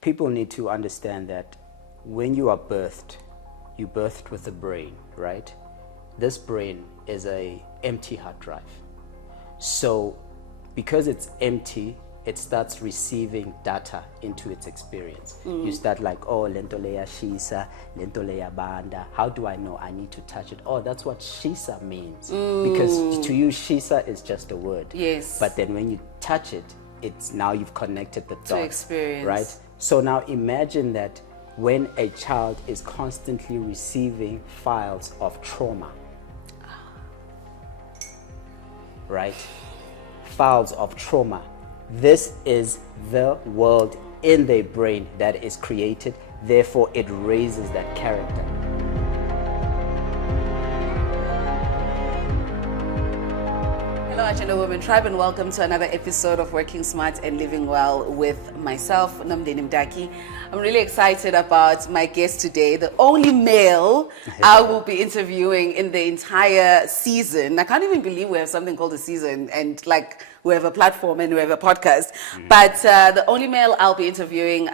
people need to understand that when you are birthed, you birthed with a brain, right? This brain is a empty hard drive. So because it's empty, it starts receiving data into its experience. You start like, oh, lento leya shisa, lento leya banda. How do I know? I need to touch it. Oh, that's what shisa means. Because to you, shisa is just a word. Yes. But then when you touch it, it's now you've connected the dots. To experience. Right? So now imagine that when a child is constantly receiving files of trauma, right? Files of trauma. This is the world in their brain that is created, therefore it raises that character. Hello, Agenda Women Tribe, and welcome to another episode of Working Smart and Living Well with myself, Nomdeni Mdaki. I'm really excited about my guest today, the only male I will be interviewing in the entire season. I can't even believe we have something called a season, and like we have a platform and we have a podcast. But the only male I'll be interviewing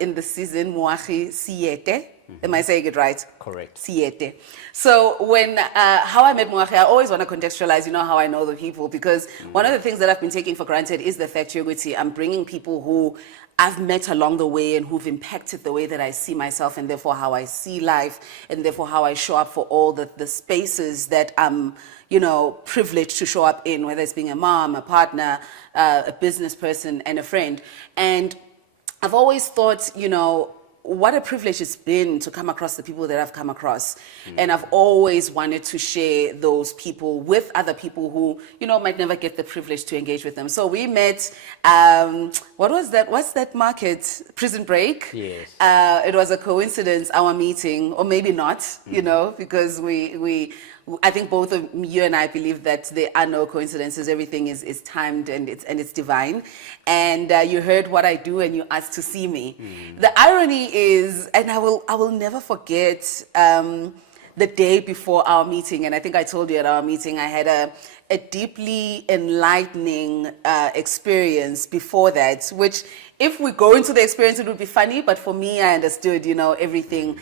in the season, Moagi Seete. Am I saying it right? Correct. Seete. So when, how I met Moagi, I always want to contextualize, how I know the people, because one of the things that I've been taking for granted is the fact, Yoguti, I'm bringing people who I've met along the way and who've impacted the way that I see myself and therefore how I see life and therefore how I show up for all the spaces that I'm, privileged to show up in, whether it's being a mom, a partner, a business person, and a friend. And I've always thought, what a privilege it's been to come across the people that I've come across. And I've always wanted to share those people with other people who, might never get the privilege to engage with them. So we met, what was that? What's that market? Prison Break? Yes. It was a coincidence, our meeting, or maybe not, because I think both of you and I believe that there are no coincidences. Everything is timed and it's divine. And you heard what I do and you asked to see me. The irony is, and I will never forget the day before our meeting. And I think I told you at our meeting, I had a deeply enlightening experience before that, which if we go into the experience, it would be funny. But for me, I understood, everything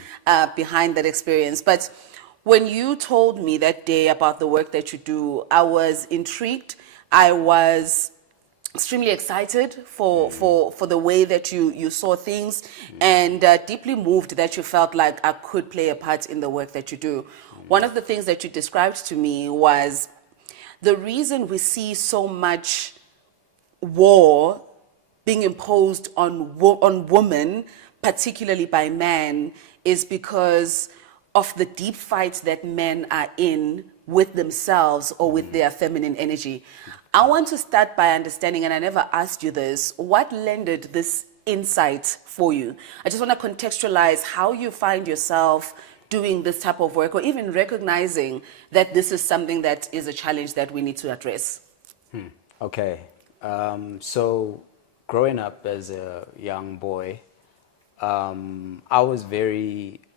behind that experience. But when you told me that day about the work that you do, I was intrigued. I was extremely excited for the way that you saw things, and deeply moved that you felt like I could play a part in the work that you do. One of the things that you described to me was the reason we see so much war being imposed on women, particularly by men, is because of the deep fights that men are in with themselves or with their feminine energy. I want to start by understanding, and I never asked you this, what lended this insight for you? I just want to contextualize how you find yourself doing this type of work, or even recognizing that this is something that is a challenge that we need to address. Okay. So growing up as a young boy,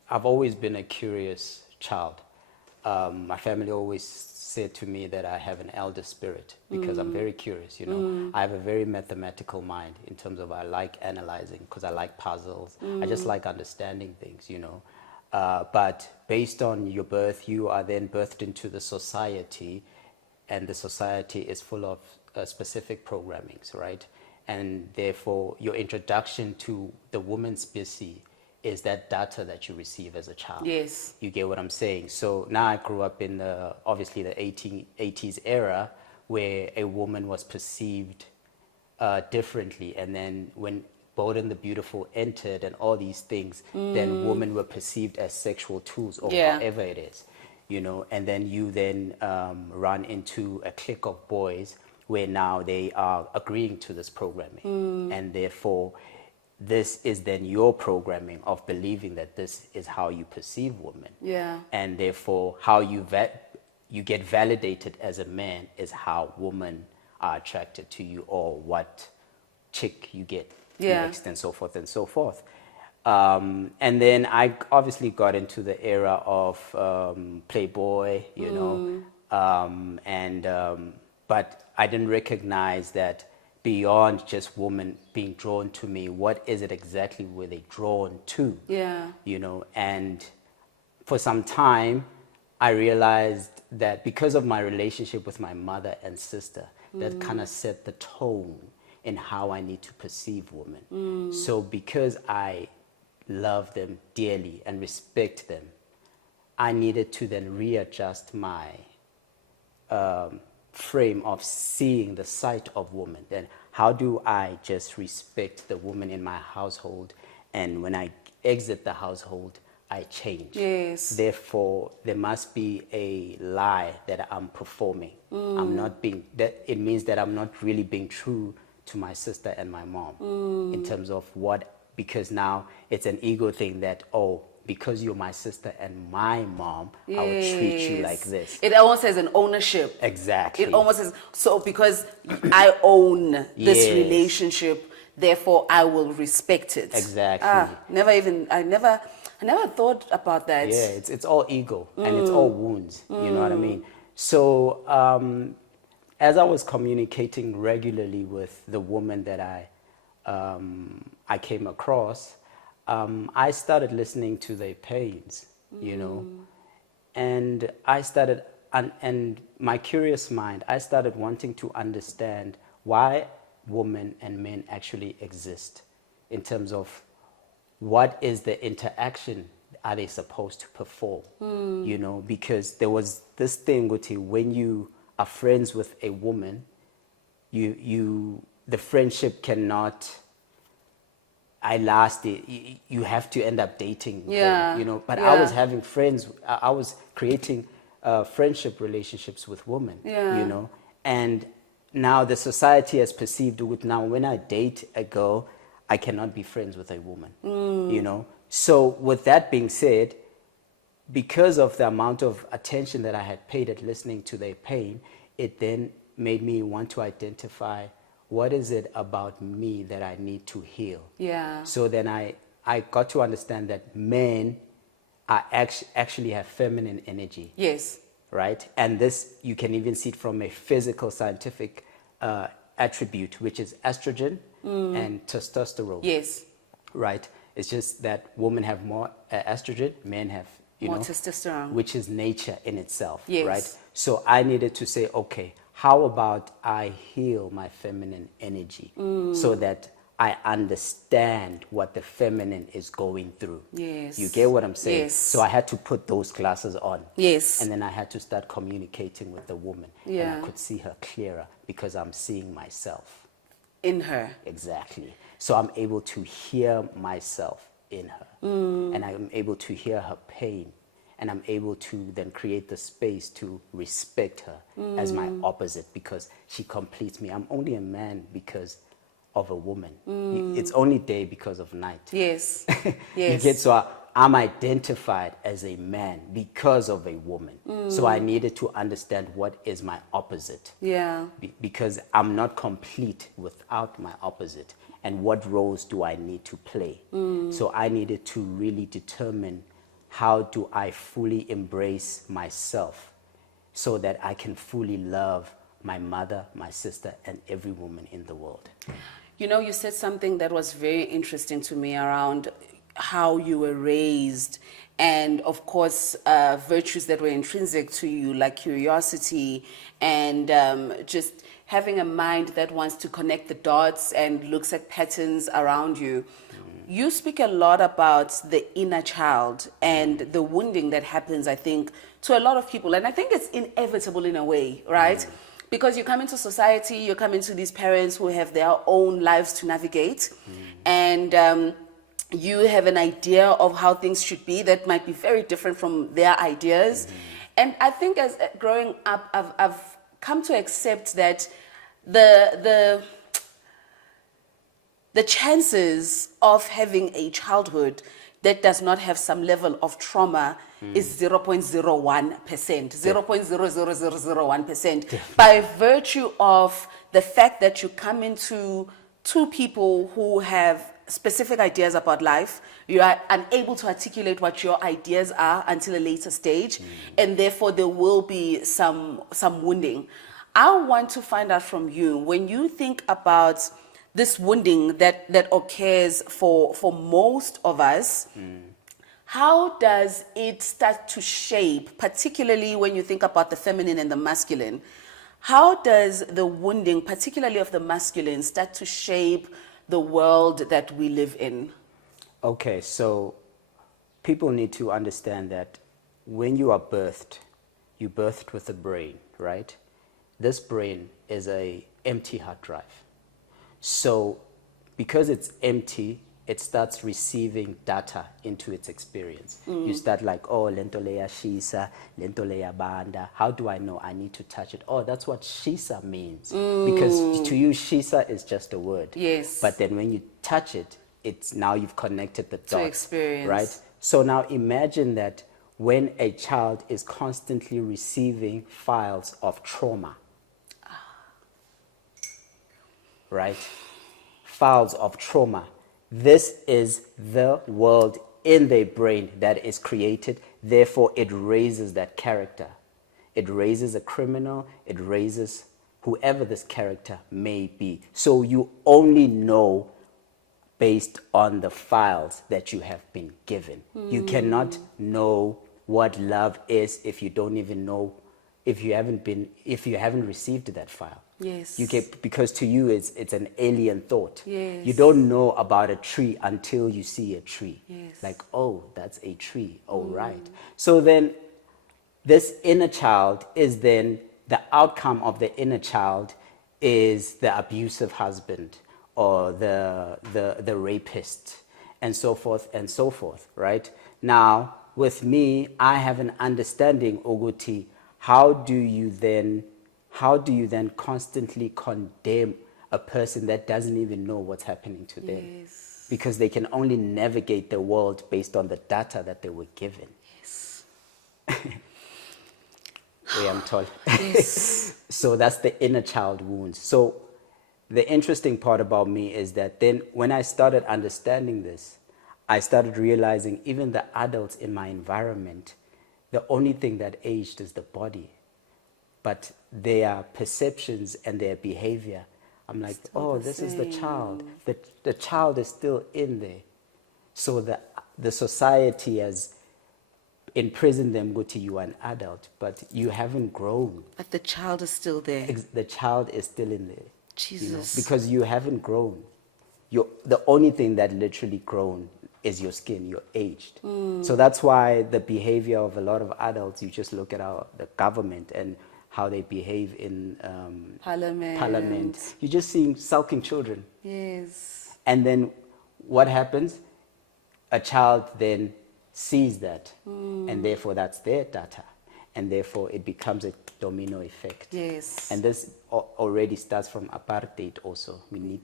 I've always been a curious child. My family always said to me that I have an elder spirit because I'm very curious, I have a very mathematical mind in terms of I like analyzing because I like puzzles. I just like understanding things, But based on your birth, you are then birthed into the society, and the society is full of specific programmings, right? And therefore, your introduction to the woman species is that data that you receive as a child. Yes. You get what I'm saying? So now I grew up in obviously the 80s era where a woman was perceived differently. And then when Bold and the Beautiful entered and all these things, then women were perceived as sexual tools or however it is, and then you run into a clique of boys where now they are agreeing to this programming. And therefore, this is then your programming of believing that this is how you perceive women. Yeah. And therefore, how you get validated as a man is how women are attracted to you, or what chick you get next, and so forth and so forth. And then I obviously got into the era of Playboy, but I didn't recognize that beyond just women being drawn to me. What is it exactly were they drawn to? Yeah. You know, and for some time, I realized that because of my relationship with my mother and sister, that kind of set the tone in how I need to perceive women. So because I love them dearly and respect them, I needed to then readjust my frame of seeing the sight of woman. Then how do I just respect the woman in my household, and when I exit the household, I change. Yes. Therefore, there must be a lie that I'm performing. I'm not being, that it means that I'm not really being true to my sister and my mom in terms of what, because now it's an ego thing that, oh, because you're my sister and my mom, I would treat you like this. It almost has an ownership. Exactly. It almost is, so because I own this Yes. relationship, therefore I will respect it. Exactly. I never thought about that. Yeah, it's all ego and it's all wounds. You know what I mean? So as I was communicating regularly with the woman that I came across, I started listening to their pains, you know, and I started, and my curious mind, I started wanting to understand why women and men actually exist in terms of what is the interaction are they supposed to perform, you know, because there was this thing, Guti, when you are friends with a woman, the friendship cannot, you have to end up dating them, you know. But I was having friends, I was creating friendship relationships with women, you know. And now the society has perceived it, now when I date a girl, I cannot be friends with a woman, you know. So with that being said, because of the amount of attention that I had paid at listening to their pain, it then made me want to identify what is it about me that I need to heal. Yeah. So then I got to understand that men are actually have feminine energy. Yes. Right? And this, you can even see it from a physical, scientific attribute, which is estrogen and testosterone. Yes. Right? It's just that women have more estrogen, men have, more testosterone, which is nature in itself. Yes. Right? So I needed to say, okay, how about I heal my feminine energy so that I understand what the feminine is going through. Yes. You get what I'm saying? Yes. So I had to put those glasses on. Yes. And then I had to start communicating with the woman. Yeah. And I could see her clearer because I'm seeing myself in her. Exactly. So I'm able to hear myself in her. And I'm able to hear her pain. And I'm able to then create the space to respect her as my opposite, because she completes me. I'm only a man because of a woman. It's only day because of night. Yes. Yes. You get, so I'm identified as a man because of a woman. So I needed to understand what is my opposite. Yeah. Because I'm not complete without my opposite. And what roles do I need to play? So I needed to really determine, how do I fully embrace myself so that I can fully love my mother, my sister, and every woman in the world. You know, you said something that was very interesting to me around how you were raised, and of course virtues that were intrinsic to you, like curiosity and just having a mind that wants to connect the dots and looks at patterns around you. You speak a lot about the inner child and the wounding that happens, I think, to a lot of people. And I think it's inevitable in a way, right? Because you come into society, you come into these parents who have their own lives to navigate. And you have an idea of how things should be that might be very different from their ideas. And I think as growing up, I've come to accept that the chances of having a childhood that does not have some level of trauma is 0.01%, 0.00001%, by virtue of the fact that you come into two people who have specific ideas about life. You are unable to articulate what your ideas are until a later stage, and therefore there will be some wounding. I want to find out from you, when you think about this wounding that occurs for most of us, how does it start to shape, particularly when you think about the feminine and the masculine? How does the wounding, particularly of the masculine, start to shape the world that we live in? Okay, so people need to understand that when you are birthed, you're birthed with a brain, right? This brain is a empty hard drive. So because it's empty, it starts receiving data into its experience. You start like, oh, lento leya shisa, lento leya banda. How do I know? I need to touch it. Oh, that's what shisa means. Because to you, shisa is just a word. Yes. But then when you touch it, it's now you've connected the dots. To experience. Right? So now imagine that when a child is constantly receiving files of trauma, right? Files of trauma. This is the world in their brain that is created. Therefore, it raises that character. It raises a criminal. It raises whoever this character may be. So you only know based on the files that you have been given. You cannot know what love is if you don't even know, if you haven't received that file. Yes. Because to you it's an alien thought. Yes. You don't know about a tree until you see a tree. Yes. Like, oh, that's a tree. Oh, right. So then this inner child is then the outcome of the inner child is the abusive husband or the rapist and so forth, right? Now, with me, I have an understanding, Oguti, how do you then constantly condemn a person that doesn't even know what's happening to them? Yes. Because they can only navigate the world based on the data that they were given. Yes. We am told. Yes. So that's the inner child wounds. So the interesting part about me is that then when I started understanding this, I started realizing even the adults in my environment, the only thing that aged is the body. But their perceptions and their behavior, I'm like, oh, this is the child. The child is still in there. So the society has imprisoned them, go to you an adult, but you haven't grown. But the child is still there. The child is still in there. Jesus. Because you haven't grown. The only thing that literally grown is your skin, you're aged. So that's why the behavior of a lot of adults, you just look at the government and how they behave in parliament. You're just seeing sulking children. Yes. And then what happens? A child then sees that, and therefore that's their data. And therefore it becomes a domino effect. Yes. And this already starts from apartheid also. We need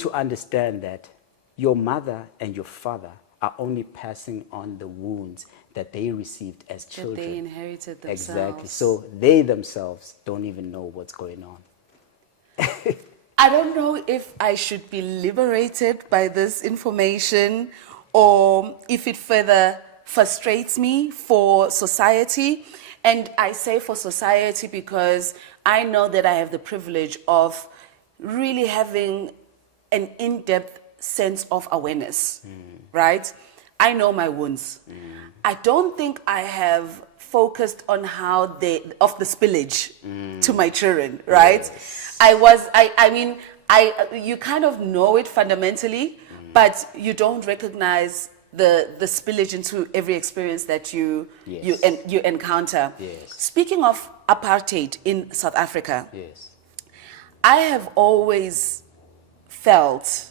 to understand that your mother and your father are only passing on the wounds that they received as children. That they inherited themselves. Exactly. So they themselves don't even know what's going on. I don't know if I should be liberated by this information or if it further frustrates me for society. And I say for society because I know that I have the privilege of really having an in-depth sense of awareness, right? I know my wounds. I don't think I have focused on how the spillage to my children, right? Yes. You kind of know it fundamentally, but you don't recognize the spillage into every experience that you encounter. Yes. Speaking of apartheid in South Africa, Yes. I have always felt,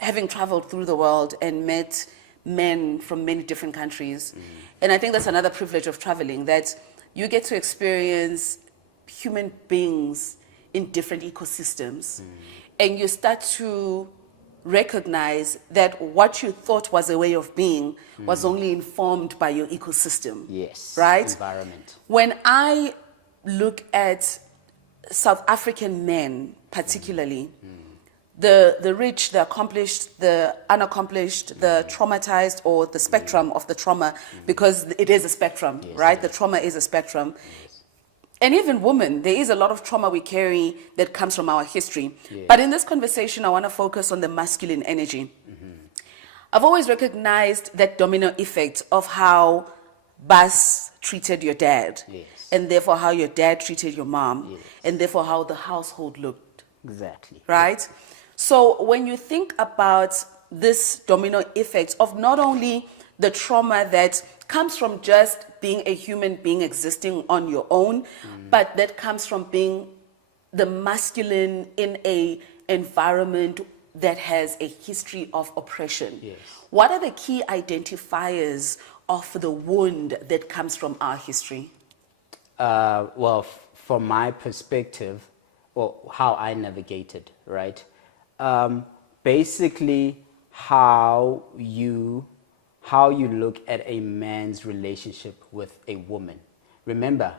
having traveled through the world and met men from many different countries, and I think that's another privilege of traveling, that you get to experience human beings in different ecosystems, and you start to recognize that what you thought was a way of being was only informed by your ecosystem. Yes. Right? Environment. When I look at South African men, particularly, the rich, the accomplished, the unaccomplished, the traumatized, or the spectrum of the trauma, because it is a spectrum, Yes, right? yes. The trauma is a spectrum. Yes. And even women, there is a lot of trauma we carry that comes from our history. Yes. But in this conversation, I want to focus on the masculine energy. I've always recognized that domino effect of how Bas treated your dad, Yes. and therefore how your dad treated your mom, Yes. and therefore how the household looked, Exactly. right? So when you think about this domino effect of not only the trauma that comes from just being a human being existing on your own, but that comes from being the masculine in a environment that has a history of oppression. Yes. What are the key identifiers of the wound that comes from our history? Well, from my perspective, well, how I navigated, right? Basically, how you look at a man's relationship with a woman. Remember,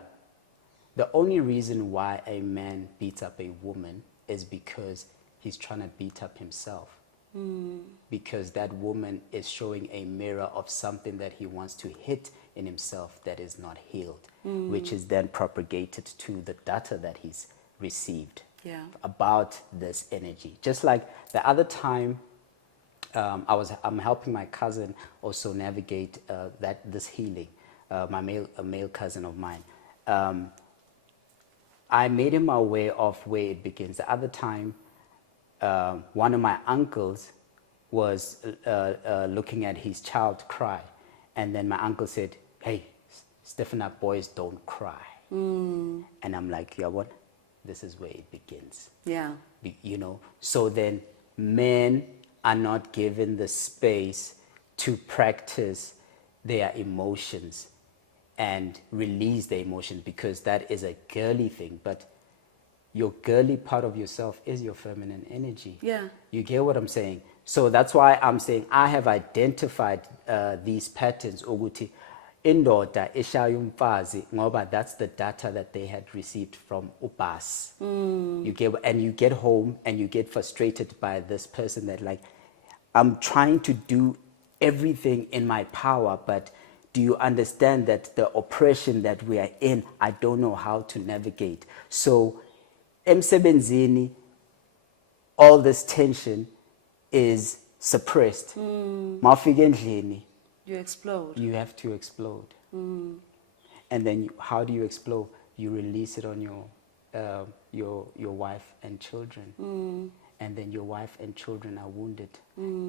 the only reason why a man beats up a woman is because he's trying to beat up himself. Because that woman is showing a mirror of something that he wants to hit in himself that is not healed, which is then propagated to the data that he's received about this energy. Just like the other time, I'm helping my cousin also navigate this healing. A male cousin of mine. I made him aware of where it begins. The other time, one of my uncles was looking at his child cry, and then my uncle said, "Hey, stiffen up, boys, don't cry." And I'm like, "Yeah, what? This is where it begins." Yeah. You know, so then men are not given the space to practice their emotions and release their emotions, because that is a girly thing. But your girly part of yourself is your feminine energy. Yeah. You get what I'm saying? So that's why I'm saying I have identified these patterns. Ukuthi indoda eshaya umfazi ngoba that's the data that they had received from ubas. You get home and you get frustrated by this person that, like, I'm trying to do everything in my power, but do you understand that the oppression that we are in, I don't know how to navigate. So emsebenzini, all this tension is suppressed. Mawufika endlini, You explode. you have to explode. And then how do you explode? You release it on your wife and children. And then your wife and children are wounded.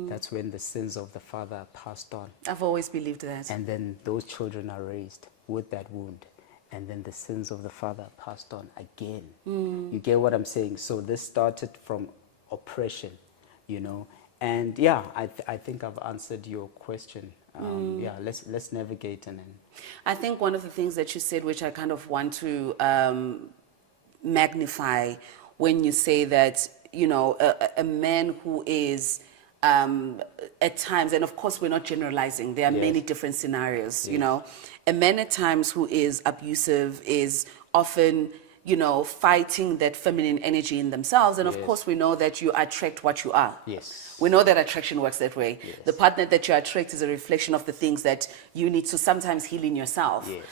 That's when the sins of the father are passed on. I've always believed that. And then those children are raised with that wound. And then the sins of the father are passed on again. You get what I'm saying? So this started from oppression, you know. And yeah, I think I've answered your question. Yeah, let's navigate and then. I think one of the things that you said, which I kind of want to magnify, when you say that, you know, a man who is at times, and of course we're not generalizing, there are many different scenarios, you know, a man at times who is abusive is often, you know, fighting that feminine energy in themselves. And of course we know that you attract what you are. Yes. We know that attraction works that way. Yes. The partner that you attract is a reflection of the things that you need to sometimes heal in yourself. Yes.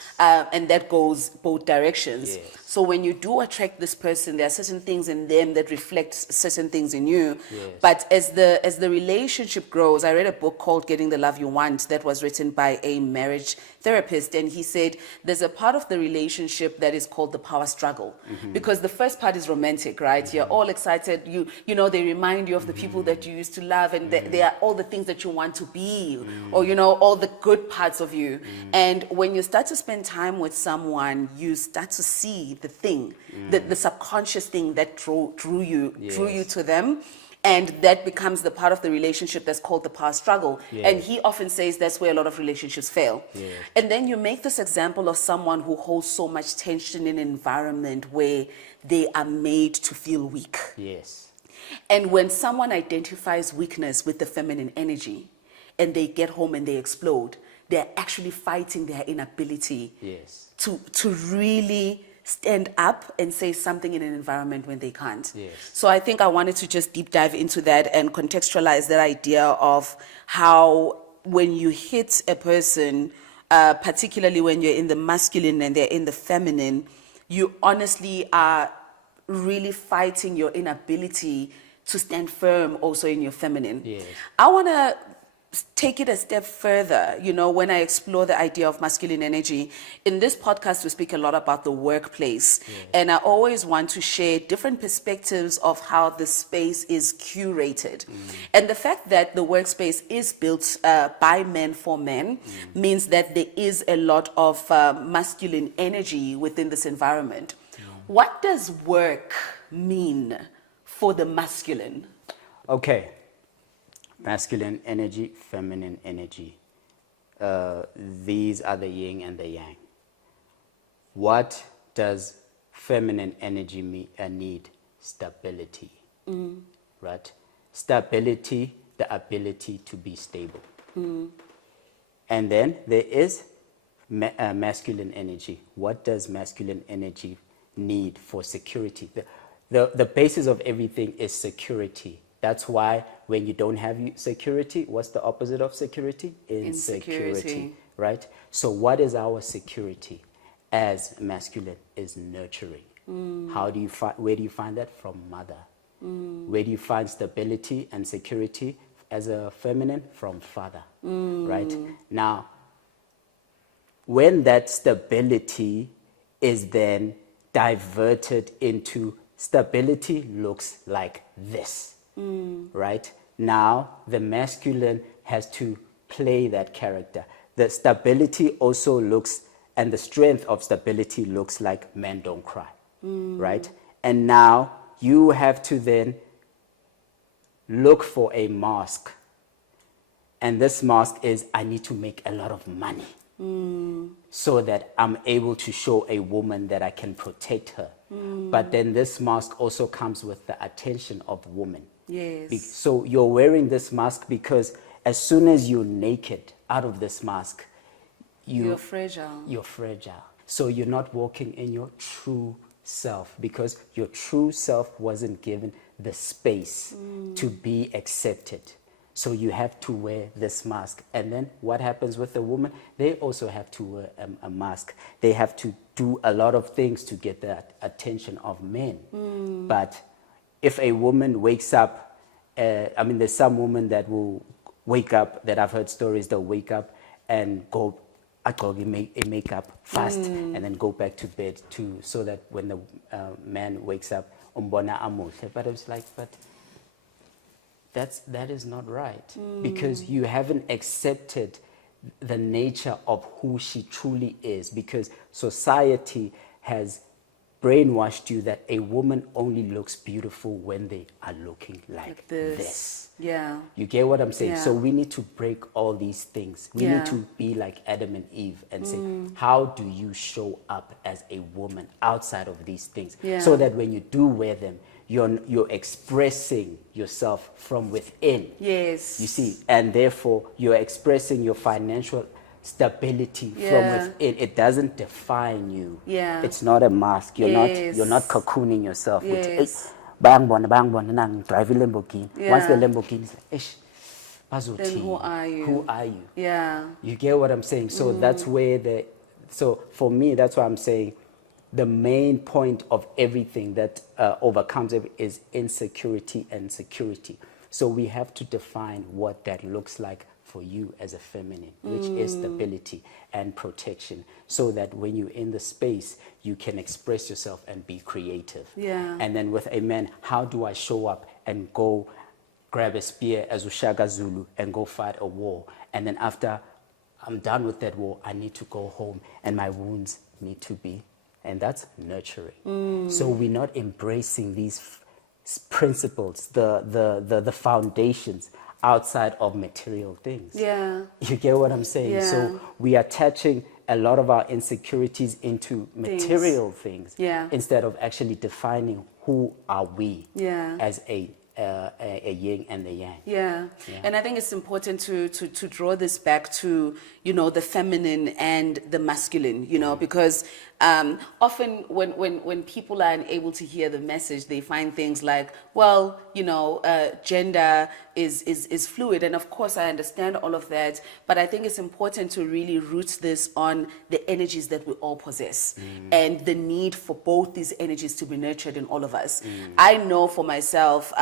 And that goes both directions. Yes. So when you do attract this person, there are certain things in them that reflect certain things in you. Yes. But as the relationship grows, I read a book called Getting the Love You Want that was written by a marriage therapist, and he said there's a part of the relationship that is called the power struggle. Because the first part is romantic, right? You're all excited. You know, they remind you of the people that you used to love, and they are all the things that you want to be, or, you know, all the good parts of you. And when you start to spend time with someone, you start to see the thing, the subconscious thing that drew you to them. And that becomes the part of the relationship that's called the power struggle. Yes. And he often says that's where a lot of relationships fail. Yes. And then you make this example of someone who holds so much tension in an environment where they are made to feel weak. Yes. And when someone identifies weakness with the feminine energy and they get home and they explode, they're actually fighting their inability Yes. to really stand up and say something in an environment when they can't. Yes. So I think I wanted to just deep dive into that and contextualize that idea of how when you hit a person, particularly when you're in the masculine and they're in the feminine, you honestly are really fighting your inability to stand firm also in your feminine. Yes. I want to take it a step further, when I explore the idea of masculine energy. In this podcast, we speak a lot about the workplace. Yes. And I always want to share different perspectives of how the space is curated. And the fact that the workspace is built by men for men means that there is a lot of masculine energy within this environment. What does work mean for the masculine? Okay. Masculine energy, feminine energy. These are the yin and the yang. What does feminine energy need? Stability. Right? Stability, the ability to be stable. And then there is masculine energy. What does masculine energy need for security? The basis of everything is security. That's why when you don't have security, what's the opposite of security? Insecurity. Right? So what is our security as masculine? Is nurturing. How do you where do you find that? From mother. Where do you find stability and security as a feminine? From father. Right? Now, when that stability is then diverted into stability looks like this. Right? Now, the masculine has to play that character. The stability also looks, and the strength of stability looks like men don't cry. Right? And now, you have to then look for a mask. And this mask is, I need to make a lot of money. So that I'm able to show a woman that I can protect her. But then this mask also comes with the attention of women. Yes. So you're wearing this mask because as soon as you're naked out of this mask, you're fragile. You're fragile. So you're not walking in your true self because your true self wasn't given the space to be accepted. So you have to wear this mask. And then what happens with a woman? They also have to wear a mask. They have to do a lot of things to get the attention of men. But if a woman wakes up, there's some women that will wake up, that I've heard stories, they'll wake up and go, makeup fast, and then go back to bed so that when the man wakes up, umbona amuhle. But I was like, but that is not right, because you haven't accepted the nature of who she truly is, because society has brainwashed you that a woman only looks beautiful when they are looking like this. Yeah. You get what I'm saying? Yeah. So we need to break all these things. We need to be like Adam and Eve and say, how do you show up as a woman outside of these things? Yeah. So that when you do wear them, you're expressing yourself from within. Yes. You see, and therefore you're expressing your financial stability from within. It doesn't define you. Yeah. It's not a mask. You're not cocooning yourself with bang nang driving Lamborghini. Once the Lamborghini is like, ish, then who are you? Who are you? Yeah. You get what I'm saying? So that's where so for me, that's why I'm saying the main point of everything that overcomes it is insecurity and security. So we have to define what that looks like for you as a feminine, which is stability and protection, so that when you're in the space, you can express yourself and be creative. Yeah. And then with a man, how do I show up and go grab a spear as Ushaga Zulu and go fight a war? And then after I'm done with that war, I need to go home and my wounds need to be, and that's nurturing. So we're not embracing these principles, the foundations outside of material things. Yeah. You get what I'm saying? Yeah. So we are attaching a lot of our insecurities into material things instead of actually defining who are we as a yin and the yang. Yeah. And I think it's important to draw this back to, the feminine and the masculine, because Often when people are unable to hear the message, they find things like, well, gender is fluid. And of course, I understand all of that. But I think it's important to really root this on the energies that we all possess and the need for both these energies to be nurtured in all of us. I know for myself,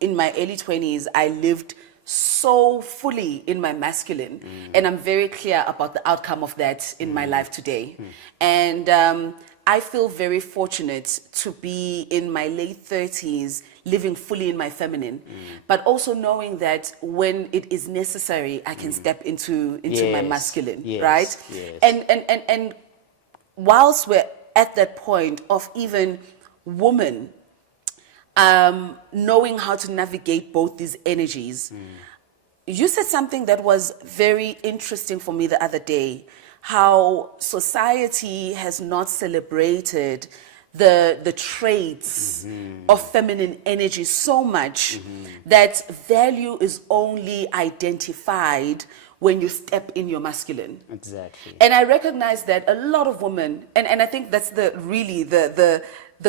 in my early 20s, I lived so fully in my masculine, and I'm very clear about the outcome of that in my life today. And I feel very fortunate to be in my late 30s living fully in my feminine, but also knowing that when it is necessary, I can step into my masculine, right? Yes. And whilst we're at that point of even women knowing how to navigate both these energies. You said something that was very interesting for me the other day, how society has not celebrated the traits of feminine energy so much that value is only identified when you step in your masculine. Exactly. And I recognize that a lot of women, and I think that's the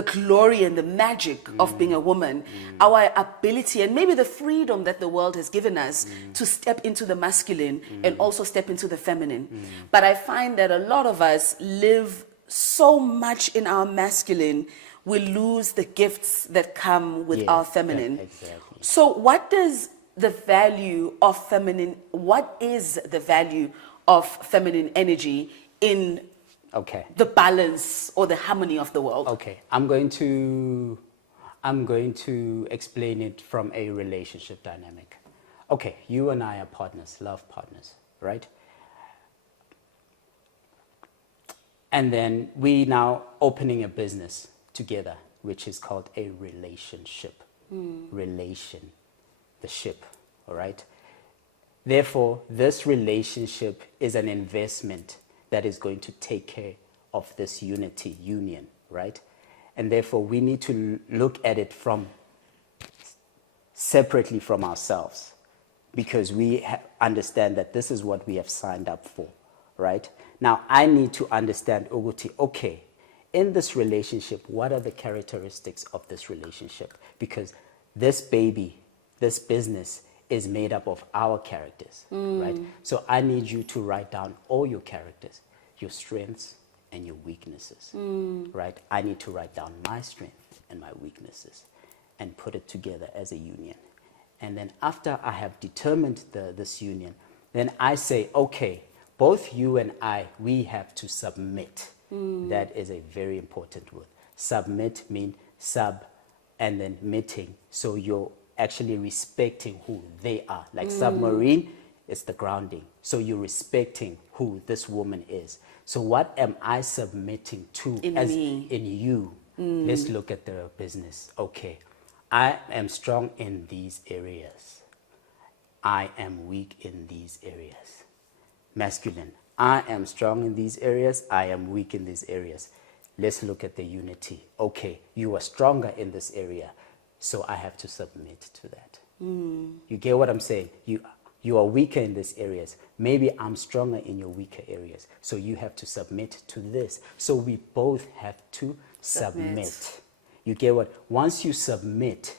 glory and the magic of being a woman, our ability and maybe the freedom that the world has given us to step into the masculine and also step into the feminine. But I find that a lot of us live so much in our masculine, we lose the gifts that come with our feminine. Exactly. So what is the value of feminine energy in the balance or the harmony of the world? Okay, I'm going to explain it from a relationship dynamic. Okay, you and I are partners, love partners, right? And then we now opening a business together, which is called a relationship. Relation, the ship, all right? Therefore, this relationship is an investment that is going to take care of this union, right? And therefore, we need to look at it separately from ourselves, because we understand that this is what we have signed up for, right? Now, I need to understand, Uguti, okay, in this relationship, what are the characteristics of this relationship? Because this baby, this business is made up of our characters, right? So I need you to write down all your characters, your strengths and your weaknesses, right? I need to write down my strength and my weaknesses and put it together as a union. And then after I have determined this union, then I say, okay, both you and I, we have to submit. That is a very important word. Submit means sub and then mitting. So you're actually respecting who they are. Like submarine, it's the grounding. So you're respecting who this woman is. So what am I submitting to in you? Let's look at the business. Okay, I am strong in these areas. I am weak in these areas. Masculine, I am strong in these areas. I am weak in these areas. Let's look at the unity. Okay, you are stronger in this area, so I have to submit to that. You get what I'm saying? You are weaker in these areas. Maybe I'm stronger in your weaker areas, so you have to submit to this. So we both have to submit. You get what? Once you submit,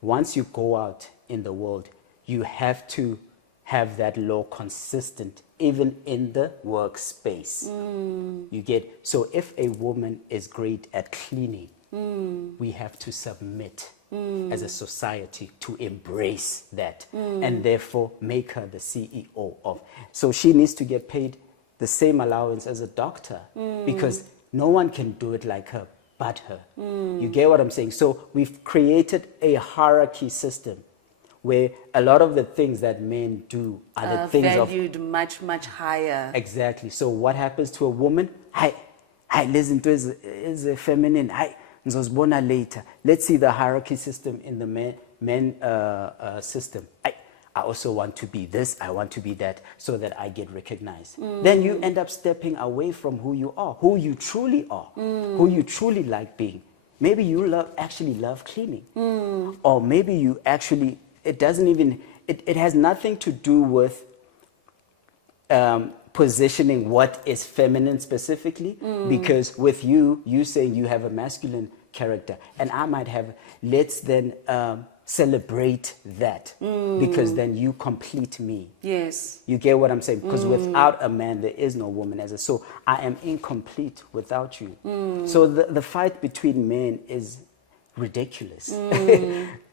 once you go out in the world, you have to have that law consistent even in the workspace. You get, so if a woman is great at cleaning, we have to submit as a society to embrace that and therefore make her the CEO of. So she needs to get paid the same allowance as a doctor because no one can do it like her but her. You get what I'm saying? So we've created a hierarchy system where a lot of the things that men do are the things valued much, much higher. Exactly. So what happens to a woman? Hi, listen to is a feminine. Hi, ngizozibona later. Let's see the hierarchy system in the men system. I also want to be this, I want to be that, so that I get recognized. Then you end up stepping away from who you are, who you truly are, who you truly like being. Maybe you actually love cleaning. Or maybe you actually, it has nothing to do with positioning what is feminine specifically, because with you saying you have a masculine character, and I might have, let's then celebrate that, because then you complete me. Yes. You get what I'm saying? Because without a man, there is no woman. So I am incomplete without you. So the fight between men is ridiculous,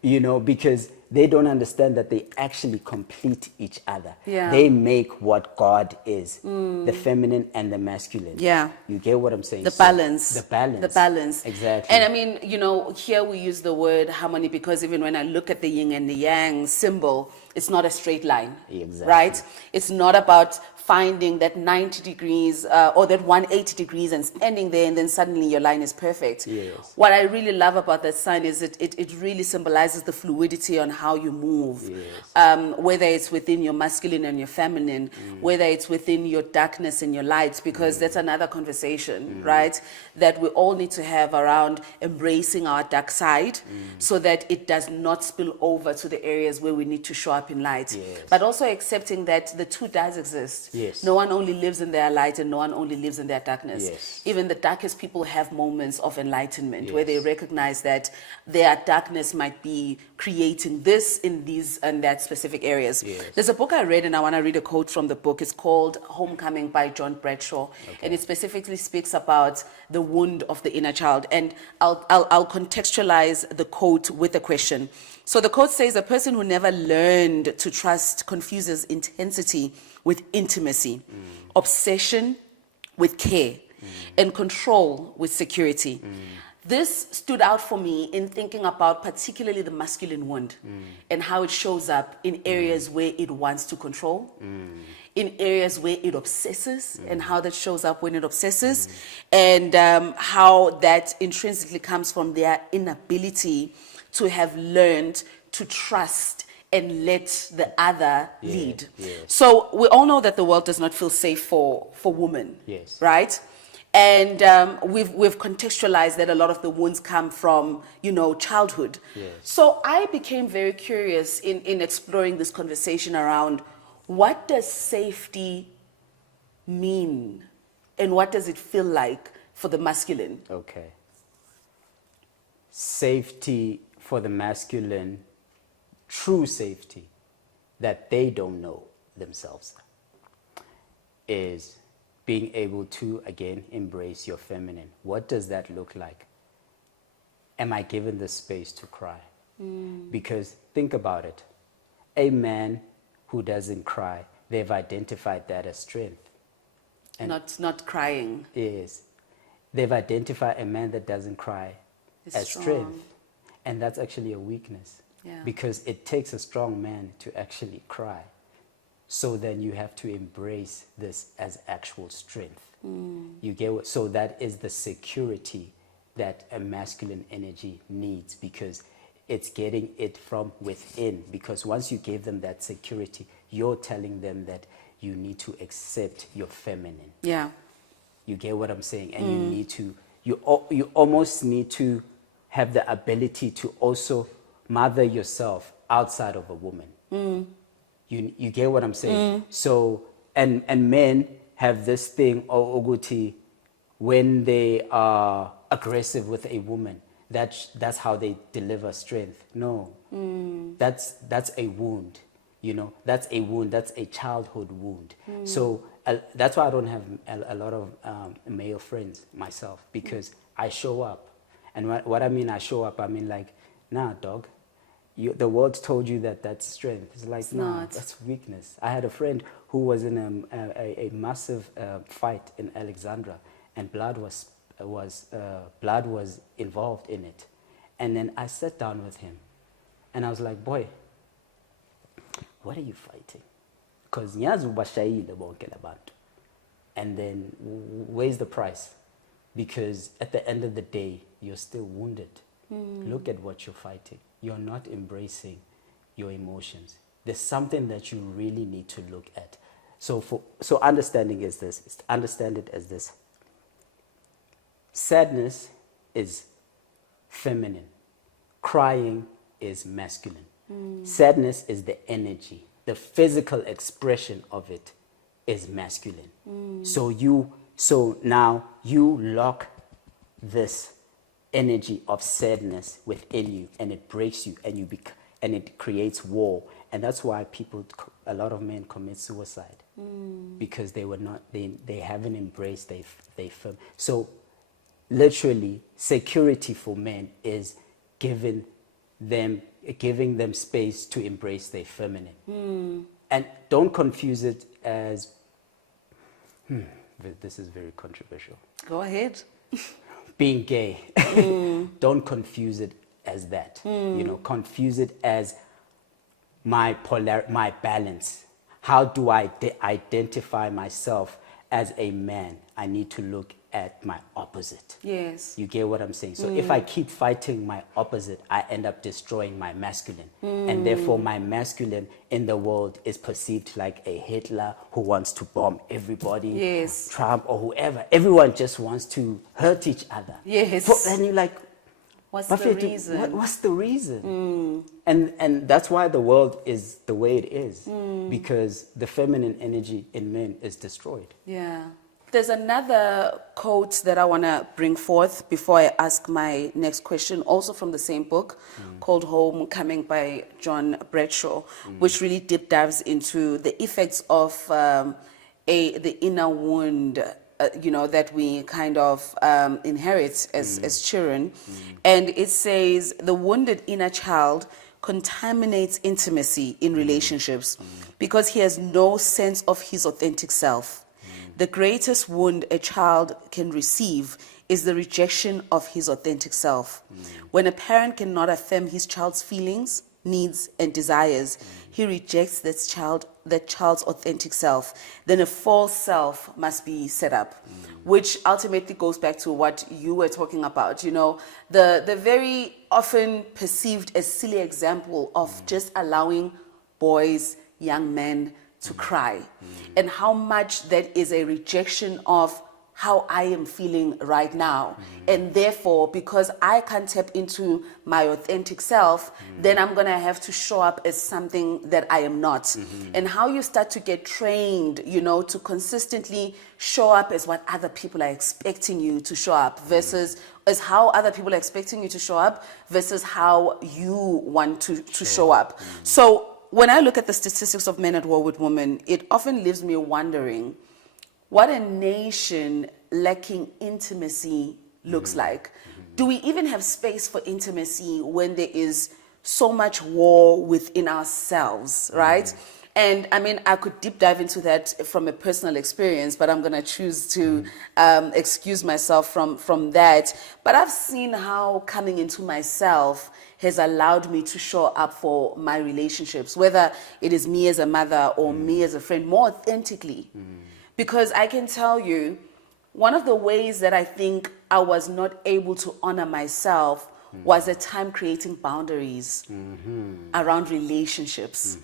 you know, because they don't understand that they actually complete each other. Yeah. They make what God is, the feminine and the masculine. Yeah. You get what I'm saying? The balance. The balance. The balance. Exactly. And I mean, you know, here we use the word harmony because even when I look at the yin and the yang symbol, it's not a straight line. Exactly. Right? It's not about finding that 90 degrees or that 180 degrees and standing there and then suddenly your line is perfect. Yes. What I really love about that sign is it really symbolizes the fluidity on how you move. Yes. Whether it's within your masculine and your feminine, whether it's within your darkness and your light, because that's another conversation, right? That we all need to have around embracing our dark side so that it does not spill over to the areas where we need to show up in light. Yes. But also accepting that the two does exist. Yes. No one only lives in their light and no one only lives in their darkness. Yes. Even the darkest people have moments of enlightenment where they Yes. recognize that their darkness might be creating this in these and that specific areas. Yes. There's a book I read and I want to read a quote from the book. It's called Homecoming by John Bradshaw. And it specifically speaks about the wound of the inner child. And I'll contextualize the quote with a question. So the quote says, a person who never learned to trust confuses intensity with intimacy, obsession with care, and control with security. This stood out for me in thinking about particularly the masculine wound and how it shows up in areas where it wants to control, in areas where it obsesses and how that shows up when it obsesses, and how that intrinsically comes from their inability to have learned to trust and let the other lead. Yes. So we all know that the world does not feel safe for women, Yes. right? And we've contextualized that a lot of the wounds come from, you know, childhood. Yes. So I became very curious in exploring this conversation around what does safety mean and what does it feel like for the masculine? Okay. Safety for the masculine, true safety that they don't know themselves, is being able to, again, embrace your feminine. What does that look like? Am I given the space to cry? Because think about it. A man who doesn't cry, they've identified that as strength. And Not crying. Yes. They've identified a man that doesn't cry Is as strong. strength. And that's actually a weakness. Yeah. Because it takes a strong man to actually cry. So then you have to embrace this as actual strength. You get what? So that is the security that a masculine energy needs, because it's getting it from within. Because once you give them that security, you're telling them that you need to accept your feminine. Yeah. You get what I'm saying? And you need to, you almost need to have the ability to also mother yourself outside of a woman. You get what I'm saying? So, and men have this thing, Oguti, when they are aggressive with a woman, that's how they deliver strength. No, that's a wound. You know, that's a wound. That's a childhood wound. So that's why I don't have a lot of male friends myself, because I show up. And what I mean I show up, I mean like, nah, dog. The world told you that that's strength. It's like, no, not. that's weakness. I had a friend who was in a massive fight in Alexandra, and blood was involved in it. And then I sat down with him, and I was like, boy, what are you fighting? Because and then where's the price? Because at the end of the day, you're still wounded. Look at what you're fighting. You're not embracing your emotions. There's something that you really need to look at. So understanding is this. Understand it as this. Sadness is feminine. Crying is masculine. Sadness is the energy. The physical expression of it is masculine. So now you lock this energy of sadness within you, and it breaks you, and and it creates war. And that's why a lot of men commit suicide, because they haven't embraced they fem. So literally, security for men is giving them space to embrace their feminine. And don't confuse it as this is very controversial. Go ahead. Being gay. Don't confuse it as that. Confuse it as my balance. How do I identify myself as a man? I need to look at my opposite. Yes. You get what I'm saying? So if I keep fighting my opposite, I end up destroying my masculine. And therefore my masculine in the world is perceived like a Hitler who wants to bomb everybody. Yes. Trump or whoever. Everyone just wants to hurt each other. Yes. And you're like, what's the reason? What's the reason? And that's why the world is the way it is. Because the feminine energy in men is destroyed. Yeah. There's another quote that I want to bring forth before I ask my next question, also from the same book, called Homecoming by John Bradshaw, which really deep dives into the effects of the inner wound, that we kind of inherit as children. And it says, the wounded inner child contaminates intimacy in relationships because he has no sense of his authentic self. The greatest wound a child can receive is the rejection of his authentic self. When a parent cannot affirm his child's feelings, needs, and desires, he rejects that child's authentic self. Then a false self must be set up, which ultimately goes back to what you were talking about. The very often perceived as silly example of just allowing boys, young men to cry, and how much that is a rejection of how I am feeling right now. And therefore, because I can't tap into my authentic self, then I'm gonna have to show up as something that I am not. And how you start to get trained, to consistently show up as what other people are expecting you to show up, versus as how other people are expecting you to show up versus how you want to show up. So when I look at the statistics of men at war with women, it often leaves me wondering what a nation lacking intimacy looks like. Do we even have space for intimacy when there is so much war within ourselves, right? And I mean, I could deep dive into that from a personal experience, but I'm gonna choose to excuse myself from that. But I've seen how coming into myself has allowed me to show up for my relationships, whether it is me as a mother or me as a friend, more authentically. Because I can tell you, one of the ways that I think I was not able to honor myself was at time creating boundaries around relationships.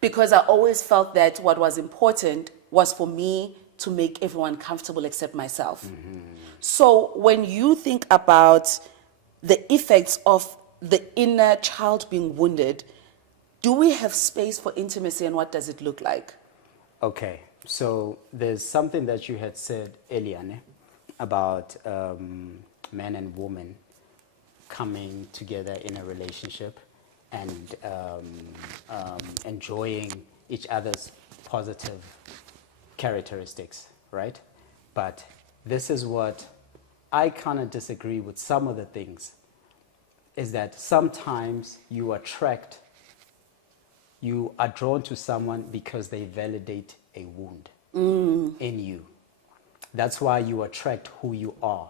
Because I always felt that what was important was for me to make everyone comfortable except myself. So when you think about the effects of the inner child being wounded, do we have space for intimacy, and what does it look like? Okay, so there's something that you had said earlier about man and woman coming together in a relationship and enjoying each other's positive characteristics, right? But this is what I kind of disagree with some of the things, is that sometimes you are drawn to someone because they validate a wound in you. That's why you attract who you are.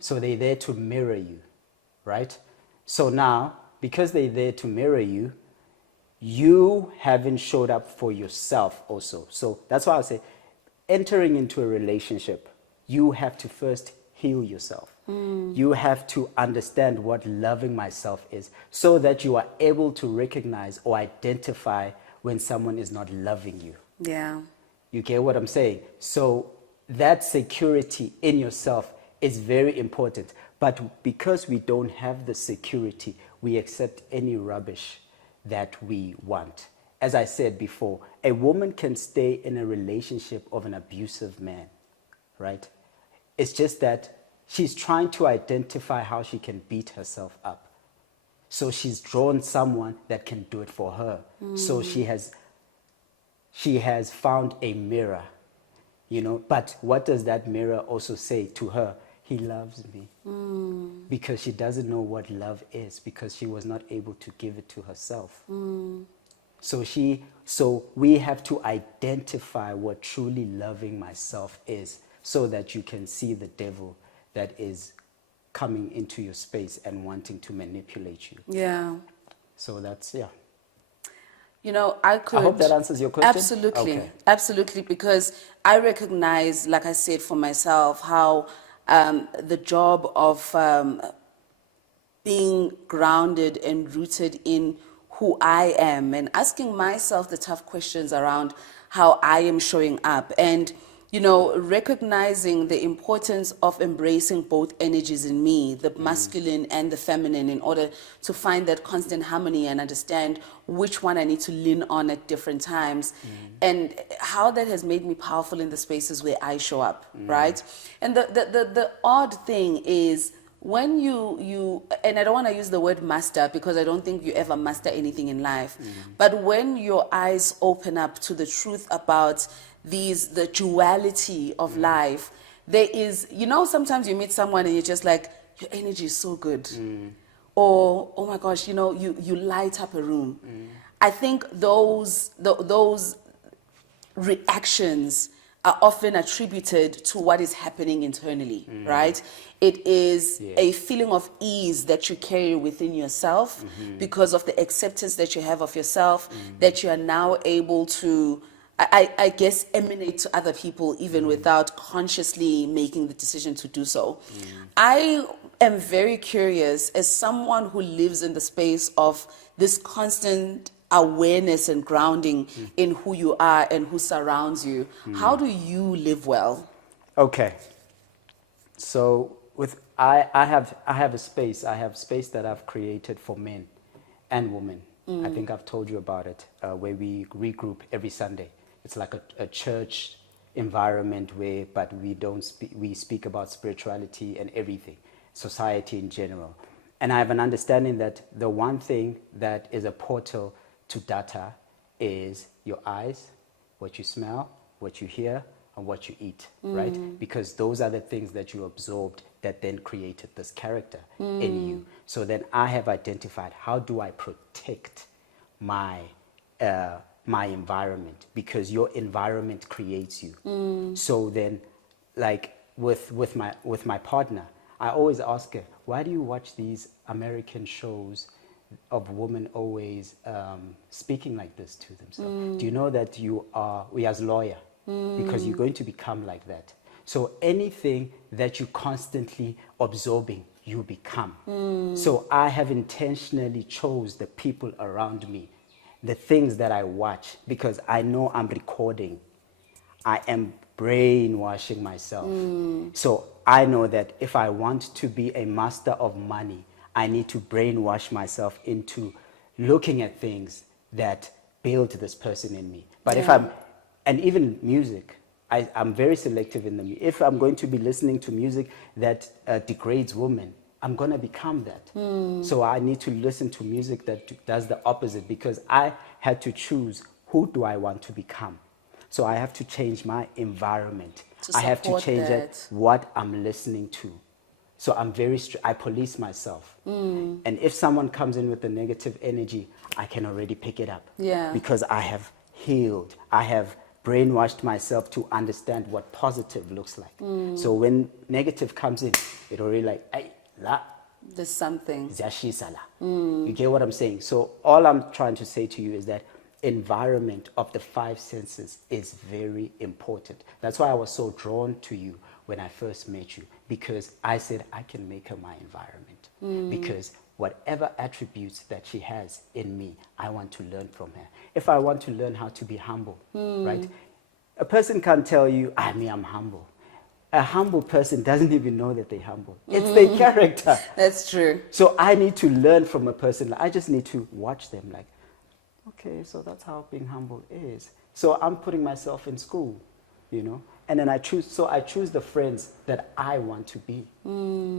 So they're there to mirror you, right? So now, because they're there to mirror you, you haven't showed up for yourself also. So that's why I say, entering into a relationship, you have to first heal yourself. You have to understand what loving myself is, so that you are able to recognize or identify when someone is not loving you. Yeah. You get what I'm saying? So that security in yourself is very important. But because we don't have the security, we accept any rubbish that we want. as I said before, a woman can stay in a relationship of an abusive man, right? It's just that she's trying to identify how she can beat herself up. So she's drawn someone that can do it for her. So she has found a mirror, you know. But what does that mirror also say to her? He loves me. Because she doesn't know what love is, because she was not able to give it to herself. So we have to identify what truly loving myself is, so that you can see the devil that is coming into your space and wanting to manipulate you. Yeah. So that's, yeah. You know, I hope that answers your question. Absolutely. Okay. Absolutely. Because I recognize, like I said for myself, how the job of being grounded and rooted in who I am and asking myself the tough questions around how I am showing up, and you know, recognizing the importance of embracing both energies in me, the masculine and the feminine, in order to find that constant harmony and understand which one I need to lean on at different times, and how that has made me powerful in the spaces where I show up, right? And the odd thing is, when you and I don't want to use the word master, because I don't think you ever master anything in life, but when your eyes open up to the truth about the duality of life, there is, you know, sometimes you meet someone and you're just like, your energy is so good, or oh my gosh, you know, you light up a room. I think those reactions are often attributed to what is happening internally, right? It is a feeling of ease that you carry within yourself because of the acceptance that you have of yourself, that you are now able to, I guess, emanate to other people even without consciously making the decision to do so. I am very curious, as someone who lives in the space of this constant awareness and grounding in who you are and who surrounds you, how do you live well? Okay. So I have a space. I have space that I've created for men and women. I think I've told you about it, where we regroup every Sunday. It's like a church environment but we speak about spirituality and everything, society in general. And I have an understanding that the one thing that is a portal to data is your eyes, what you smell, what you hear, and what you eat, right? Because those are the things that you absorbed that then created this character in you. So then I have identified, how do I protect my my environment? Because your environment creates you. So then, like with my partner, I always ask her, why do you watch these American shows of women always speaking like this to themselves? Do you know that we as lawyer, because you're going to become like that. So anything that you constantly absorbing, you become. So I have intentionally chose the people around me, the things that I watch, because I know I'm recording. I am brainwashing myself. So I know that if I want to be a master of money, I need to brainwash myself into looking at things that build this person in me. But and even music, I'm very selective in if I'm going to be listening to music that degrades women, I'm going to become that. So I need to listen to music that does the opposite, because I had to choose, who do I want to become? So I have to change my environment. I have to change what I'm listening to. So I'm I police myself. And if someone comes in with a negative energy, I can already pick it up. Because I have healed. I have brainwashed myself to understand what positive looks like. So when negative comes in, it already like, there's something. You get what I'm saying? So all I'm trying to say to you is that environment of the 5 senses is very important. That's why I was so drawn to you when I first met you, because I said I can make her my environment. Because whatever attributes that she has in me, I want to learn from her. If I want to learn how to be humble, right? A person can't tell you, I'm humble. A humble person doesn't even know that they're humble. It's their character. That's true. So I need to learn from a person. I just need to watch them like, Okay, so that's how being humble is. So I'm putting myself in school, and then I choose the friends that I want to be.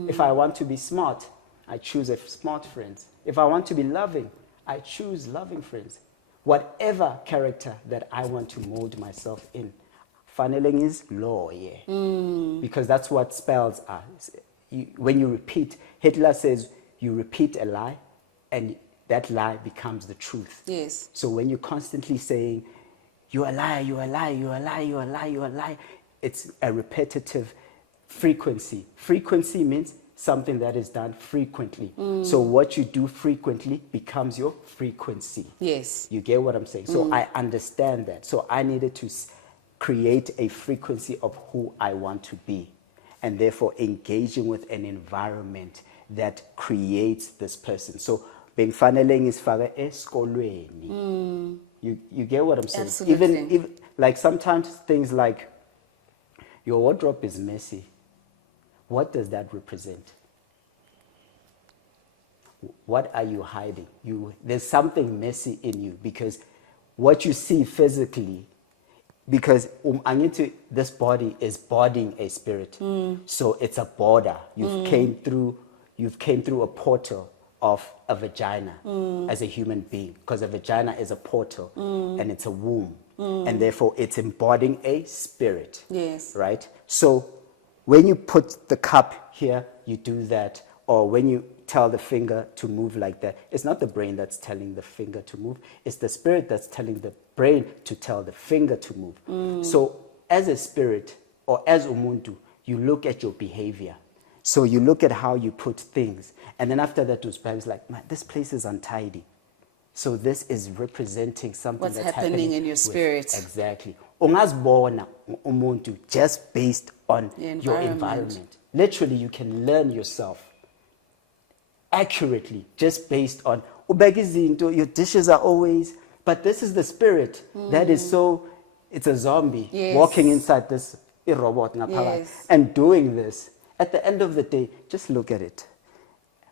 If I want to be smart, I choose smart friends. If I want to be loving, I choose loving friends. Whatever character that I want to mold myself in, funneling is law, yeah. Because that's what spells are. When you repeat, Hitler says you repeat a lie, and that lie becomes the truth. Yes. So when you're constantly saying, you're a liar, you're a liar, you're a liar, you're a liar, you're a liar, it's a repetitive frequency. Frequency means something that is done frequently. So what you do frequently becomes your frequency. Yes. You get what I'm saying? So I understand that. So I needed to create a frequency of who I want to be, and therefore engaging with an environment that creates this person. So being funneling is faka esikolweni. You get what I'm saying? Absolutely. Even like sometimes things like your wardrobe is messy. What does that represent? What are you hiding? There's something messy in you, because what you see physically, because this body is bodying a spirit. So it's a border. You've came through a portal of a vagina as a human being, because a vagina is a portal and it's a womb, and therefore it's embodying a spirit. Yes. Right? So when you put the cup here, you do that, or when you tell the finger to move like that, it's not the brain that's telling the finger to move, it's the spirit that's telling the brain to tell the finger to move. So as a spirit, or as umuntu, you look at your behavior. So you look at how you put things, and then after that, it's like, man, this place is untidy. So this is representing something What's that's happening in your spirit. Exactly. Ungazibona umuntu just based on your environment. Literally, you can learn yourself accurately just based on your dishes are always, but this is the spirit that is so, it's a zombie walking inside this robot and doing this. At the end of the day, just look at it.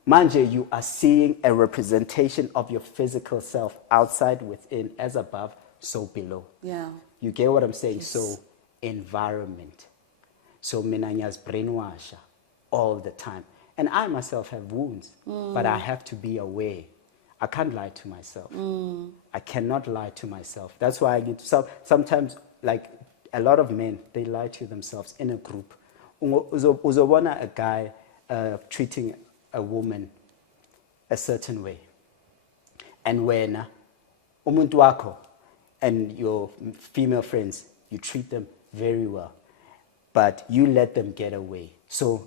Manje, you are seeing a representation of your physical self outside, within, as above, so below. Yeah. You get what I'm saying? Yes. So environment. So minanya's brainwash all the time. And I myself have wounds, but I have to be aware. I can't lie to myself. I cannot lie to myself. That's why I get sometimes, like a lot of men, they lie to themselves in a group. Uzobona a guy treating a woman a certain way. And when umuntu wako and your female friends, you treat them very well, but you let them get away. So,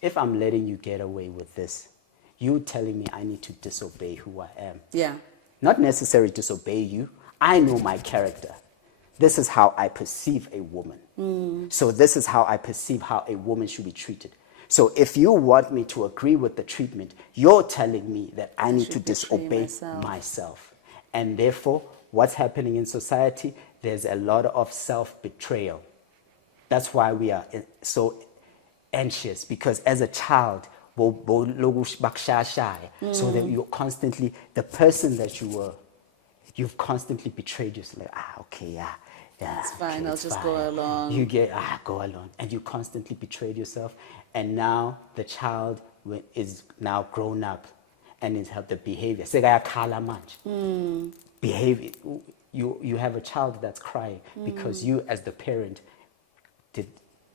if I'm letting you get away with this, you telling me I need to disobey who I am. Yeah. Not necessarily disobey you. I know my character. This is how I perceive a woman. So this is how I perceive how a woman should be treated. So if you want me to agree with the treatment, you're telling me that I need to disobey myself. And therefore, what's happening in society, there's a lot of self-betrayal. That's why we are so anxious, because as a child, so that you're constantly, the person that you were, you've constantly betrayed yourself. Like, okay, yeah, it's fine, okay, I'll just go along. You get, go along. And you constantly betrayed yourself. And now the child is now grown up and is have the behavior. Behavior. You have a child that's crying because you, as the parent,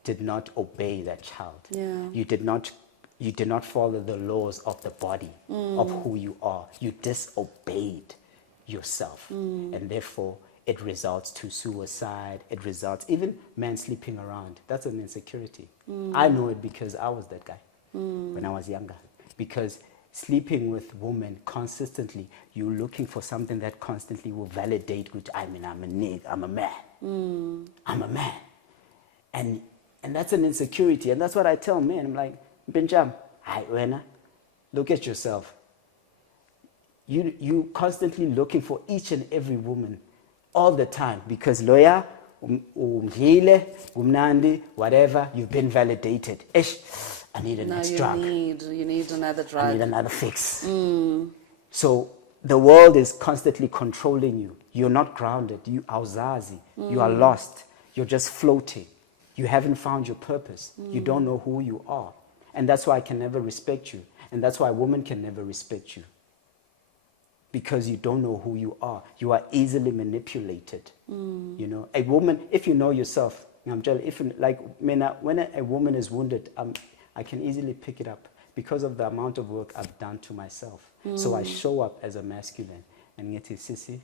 did not obey that child. Yeah. You did not follow the laws of the body, of who you are. You disobeyed yourself. And therefore, it results to suicide. It results, even men sleeping around. That's an insecurity. I know it because I was that guy when I was younger. Because sleeping with women consistently, you're looking for something that constantly will validate, which I'm a man. I'm a man. And that's an insecurity. And that's what I tell men. I'm like, Benjam, look at yourself. You constantly looking for each and every woman all the time, because lawyer, umnandi, whatever, you've been validated. I need an next drug. You need another drug. I need another fix. So the world is constantly controlling you. You're not grounded. You awuzazi. You are lost. You're just floating. You haven't found your purpose. You don't know who you are. And that's why I can never respect you. And that's why women can never respect you. Because you don't know who you are. You are easily manipulated. You know, a woman, if you know yourself, I'm telling you, when a woman is wounded, I can easily pick it up because of the amount of work I've done to myself. So I show up as a masculine and get Sissy,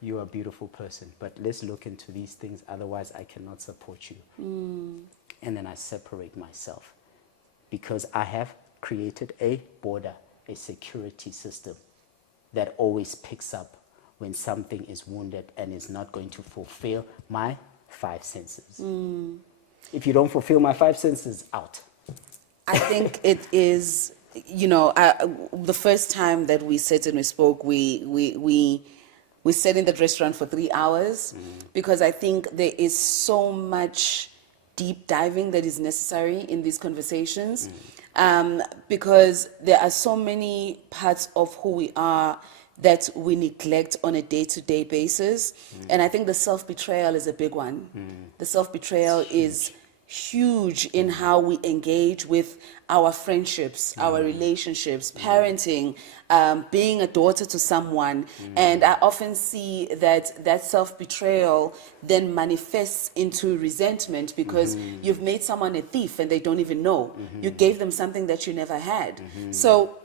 you're a beautiful person, but let's look into these things, otherwise I cannot support you. And then I separate myself because I have created a border, a security system that always picks up when something is wounded and is not going to fulfill my 5 senses. If you don't fulfill my 5 senses, out. I think it is, you know, the first time that we sat and we spoke, we sat in that restaurant for 3 hours because I think there is so much deep diving that is necessary in these conversations because there are so many parts of who we are that we neglect on a day-to-day basis. And I think the self-betrayal is a big one. The self-betrayal is huge in how we engage with our friendships, our relationships, parenting, being a daughter to someone. And I often see that self-betrayal then manifests into resentment because you've made someone a thief and they don't even know. You gave them something that you never had. So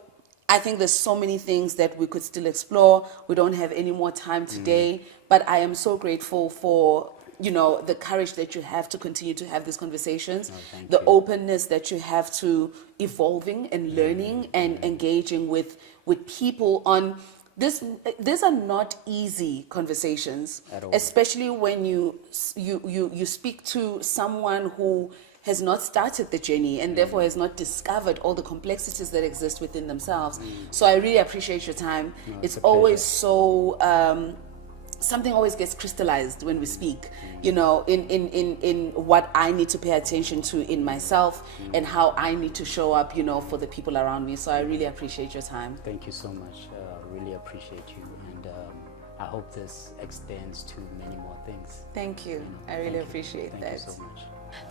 I think there's so many things that we could still explore. We don't have any more time today, but I am so grateful for, you know, the courage that you have to continue to have these conversations, the openness that you have to evolving and learning and engaging with people on this. These are not easy conversations, especially when you speak to someone who has not started the journey and therefore has not discovered all the complexities that exist within themselves. So I really appreciate your time. It's always so something always gets crystallized when we speak, you know, in what I need to pay attention to in myself and how I need to show up, you know, for the people around me. So I really appreciate your time. Thank you so much. Really appreciate you. And I hope this extends to many more things. Thank you. I really appreciate that. Thank you so much.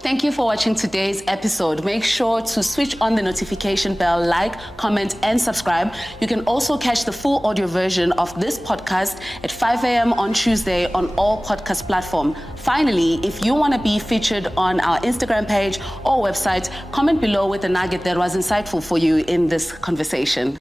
Thank you for watching today's episode. Make sure to switch on the notification bell, like, comment, and subscribe. You can also catch the full audio version of this podcast at 5 a.m. on Tuesday on all podcast platforms. Finally, if you want to be featured on our Instagram page or website, comment below with a nugget that was insightful for you in this conversation.